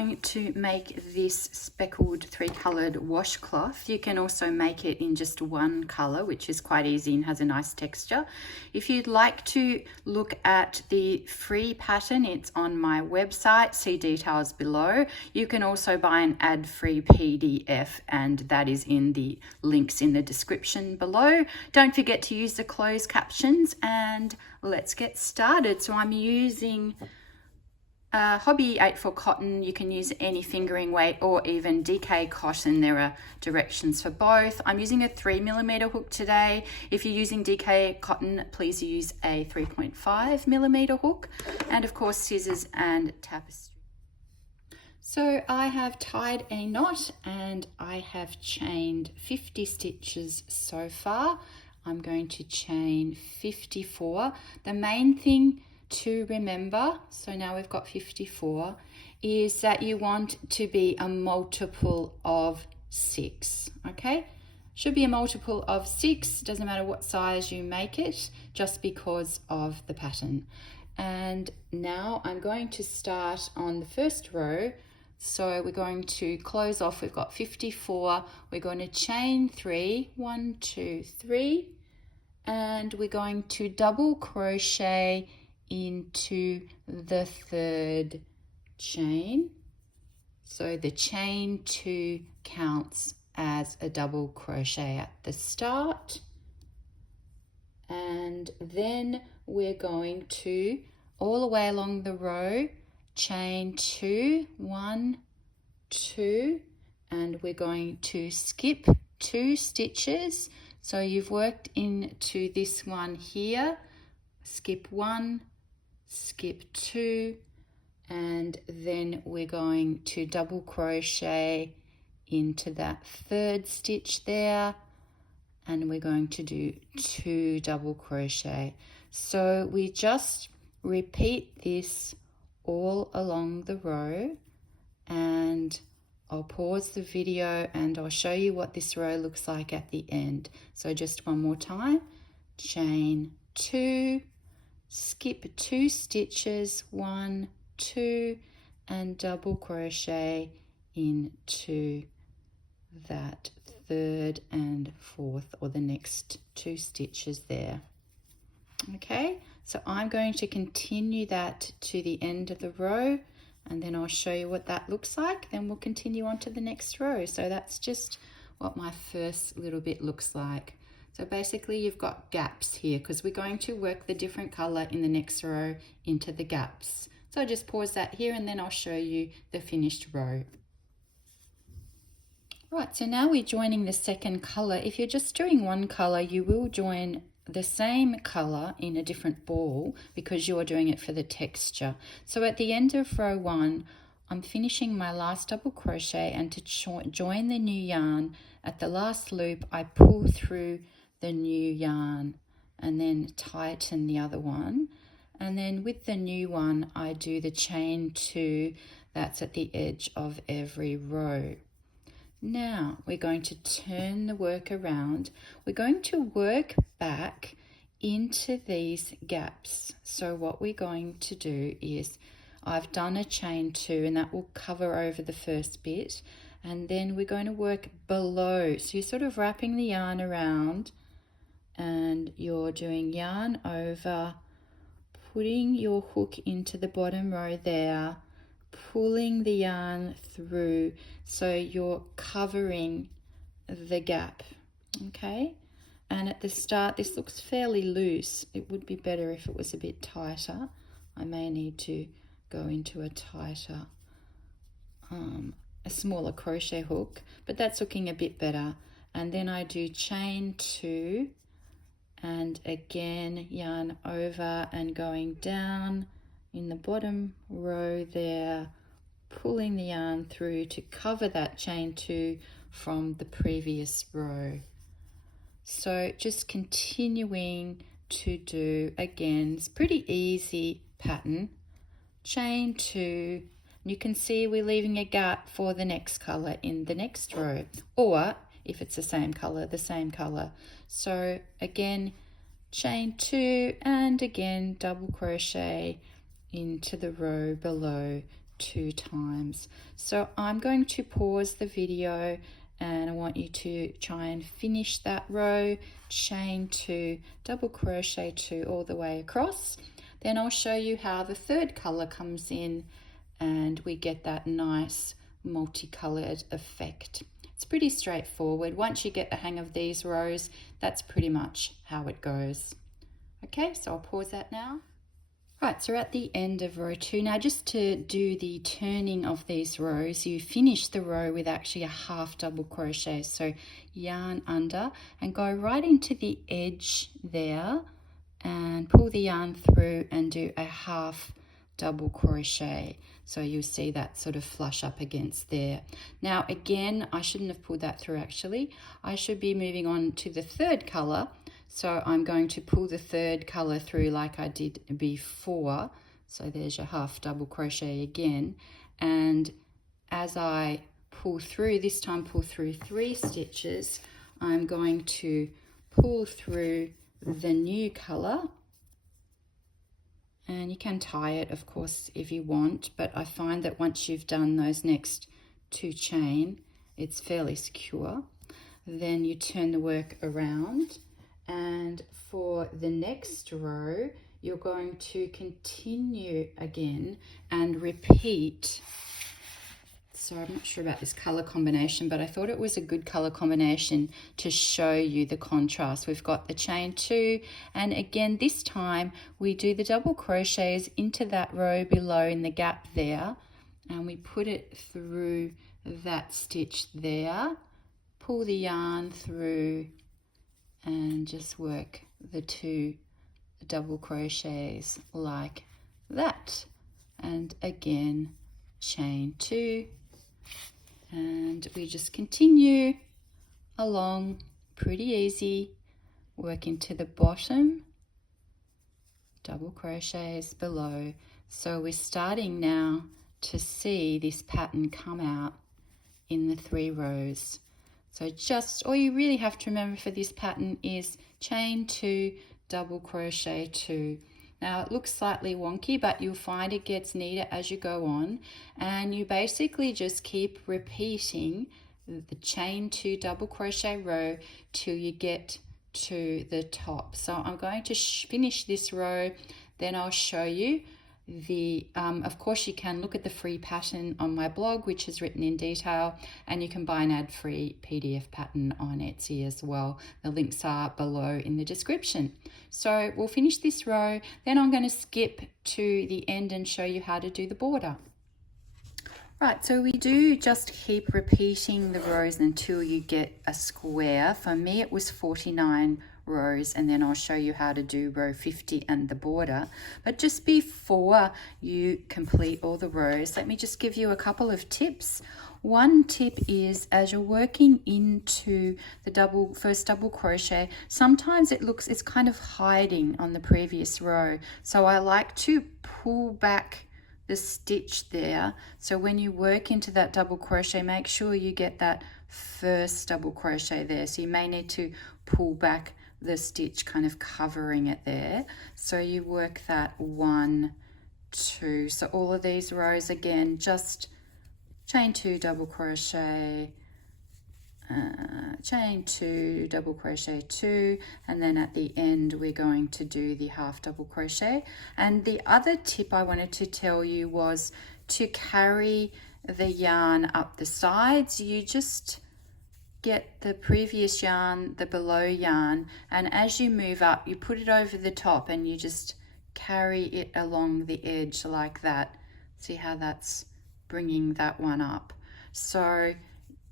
going to make this speckled 3-colored washcloth. You can also make it in just one color, which is quite easy and has a nice texture. If you'd like to look at the free pattern, it's on my website, see details below. You can also buy an ad-free PDF, and that is in the links in the description below. Don't forget to use the closed captions, and let's get started. So I'm using Hobby 8 cotton. You can use any fingering weight or even DK cotton. There are directions for both. I'm using a 3mm hook today. If you're using DK cotton, please use a 3.5mm hook, and of course scissors and tapestry. So I have tied a knot and I have chained 50 stitches so far. I'm going to chain 54. The main thing to remember, so now we've got 54, is that you want to be a multiple of 6, okay? Should be a multiple of 6, doesn't matter what size you make it, just because of the pattern. And now I'm going to start on the first row. So we're going to close off, we've got 54, we're going to chain 3, 1, 2, 3, and we're going to double crochet into the third chain. So the chain 2 counts as a double crochet at the start, and then we're going to all the way along the row chain 2, 1, 2, and we're going to skip 2 stitches. So you've worked into this one here, skip 1, skip 2, and then we're going to double crochet into that third stitch there, and we're going to do 2 double crochet. So we just repeat this all along the row, and I'll pause the video and I'll show you what this row looks like at the end. So just one more time, chain 2, skip 2 stitches, 1, 2, and double crochet into that third and fourth, or the next 2 stitches there. Okay, so I'm going to continue that to the end of the row, and then I'll show you what that looks like. Then we'll continue on to the next row. So that's just what my first little bit looks like. So basically you've got gaps here because we're going to work the different color in the next row into the gaps. So I'll just pause that here and then I'll show you the finished row. Right, so now we're joining the second color. If you're just doing one color, you will join the same color in a different ball because you're doing it for the texture. So at the end of row 1, I'm finishing my last double crochet, and to join the new yarn at the last loop, I pull through the new yarn and then tighten the other one, and then with the new one I do the chain 2 that's at the edge of every row. Now we're going to turn the work around. We're going to work back into these gaps. So what we're going to do is, I've done a chain 2 and that will cover over the first bit, and then we're going to work below. So you're sort of wrapping the yarn around and you're doing yarn over, putting your hook into the bottom row there, pulling the yarn through, so you're covering the gap, okay? And at the start this looks fairly loose. It would be better if it was a bit tighter. I may need to go into a tighter, a smaller crochet hook, but that's looking a bit better. And then I do chain 2 and again yarn over and going down in the bottom row there, pulling the yarn through to cover that chain 2 from the previous row. So just continuing to do, again, it's pretty easy pattern, chain 2, and you can see we're leaving a gap for the next color in the next row, or if it's the same color, the same color. So again, chain 2 and again double crochet into the row below 2 times. So I'm going to pause the video and I want you to try and finish that row, chain 2, double crochet 2 all the way across. Then I'll show you how the third color comes in and we get that nice multicolored effect. It's pretty straightforward. Once you get the hang of these rows, that's pretty much how it goes. Okay, so I'll pause that now. Right, so we're at the end of row 2. Now just to do the turning of these rows, you finish the row with actually a half double crochet. So yarn under and go right into the edge there and pull the yarn through and do a half double crochet. So you'll see that sort of flush up against there. Now again, I shouldn't have pulled that through actually. I should be moving on to the third color. So I'm going to pull the third color through like I did before. So there's your half double crochet again. And as I pull through, this time pull through 3 stitches, I'm going to pull through the new color. And you can tie it, of course, if you want, but I find that once you've done those next 2 chain, it's fairly secure. Then you turn the work around. And for the next row, you're going to continue again and repeat. So I'm not sure about this color combination, but I thought it was a good color combination to show you the contrast. We've got the chain 2, and again, this time we do the double crochets into that row below in the gap there, and we put it through that stitch there, pull the yarn through, and just work the 2 double crochets like that. And again, chain 2, and we just continue along pretty easy, working to the bottom, double crochets below. So we're starting now to see this pattern come out in the 3 rows. So just, all you really have to remember for this pattern is chain 2, double crochet 2. Now it looks slightly wonky, but you'll find it gets neater as you go on, and you basically just keep repeating the chain 2 double crochet row till you get to the top. So I'm going to finish this row, then I'll show you the of course you can look at the free pattern on my blog, which is written in detail, and you can buy an ad-free PDF pattern on Etsy as well. The links are below in the description. So we'll finish this row, then I'm going to skip to the end and show you how to do the border. Right, so we do just keep repeating the rows until you get a square. For me it was 49 rows, and then I'll show you how to do row 50 and the border. But just before you complete all the rows, let me just give you a couple of tips. One tip is, as you're working into the first double crochet, sometimes it's kind of hiding on the previous row. So I like to pull back the stitch there. So when you work into that double crochet, make sure you get that first double crochet there. So you may need to pull back the stitch, kind of covering it there. So you work that 1, 2. So all of these rows again, just chain 2, double crochet, chain 2, double crochet 2, and then at the end we're going to do the half double crochet. And the other tip I wanted to tell you was to carry the yarn up the sides. You just get the previous yarn, the below yarn, and as you move up you put it over the top and you just carry it along the edge like that. See how that's bringing that one up. So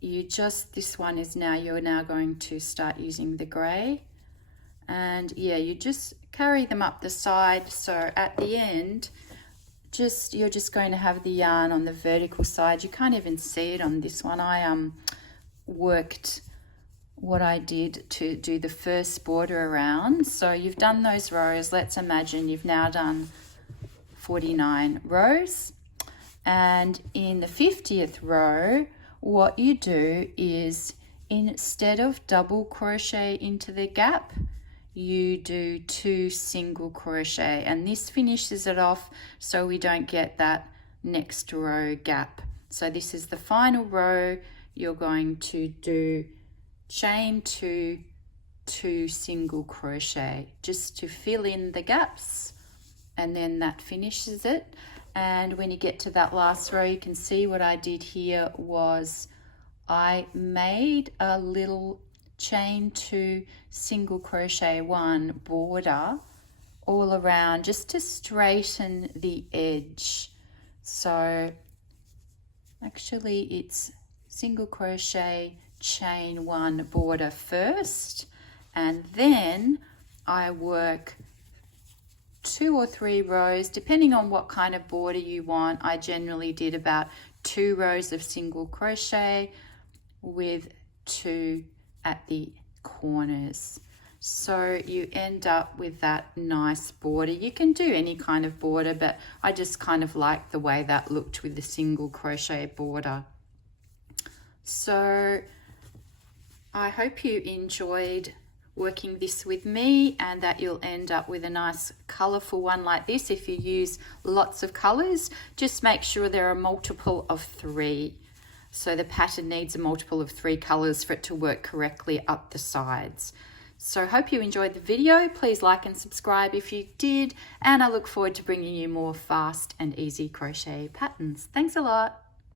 you just, this one is now, you're now going to start using the grey, and yeah, you just carry them up the side. So at the end, you're just going to have the yarn on the vertical side. You can't even see it on this one. I worked what I did to do the first border around. So you've done those rows. Let's imagine you've now done 49 rows, and in the 50th row what you do is, instead of double crochet into the gap, you do 2 single crochet, and this finishes it off so we don't get that next row gap. So this is the final row. You're going to do chain 2, 2 single crochet just to fill in the gaps, and then that finishes it. And when you get to that last row, you can see what I did here was I made a little chain 2 single crochet 1 border all around just to straighten the edge. So actually it's single crochet chain 1 border first, and then I work 2 or 3 rows depending on what kind of border you want. I generally did about 2 rows of single crochet with 2 at the corners. So you end up with that nice border. You can do any kind of border, but I just kind of like the way that looked with the single crochet border. So I hope you enjoyed working this with me, and that you'll end up with a nice colorful one like this. If you use lots of colors, just make sure there are a multiple of 3. So the pattern needs a multiple of 3 colors for it to work correctly up the sides. So hope you enjoyed the video. Please like and subscribe if you did, and I look forward to bringing you more fast and easy crochet patterns. Thanks a lot.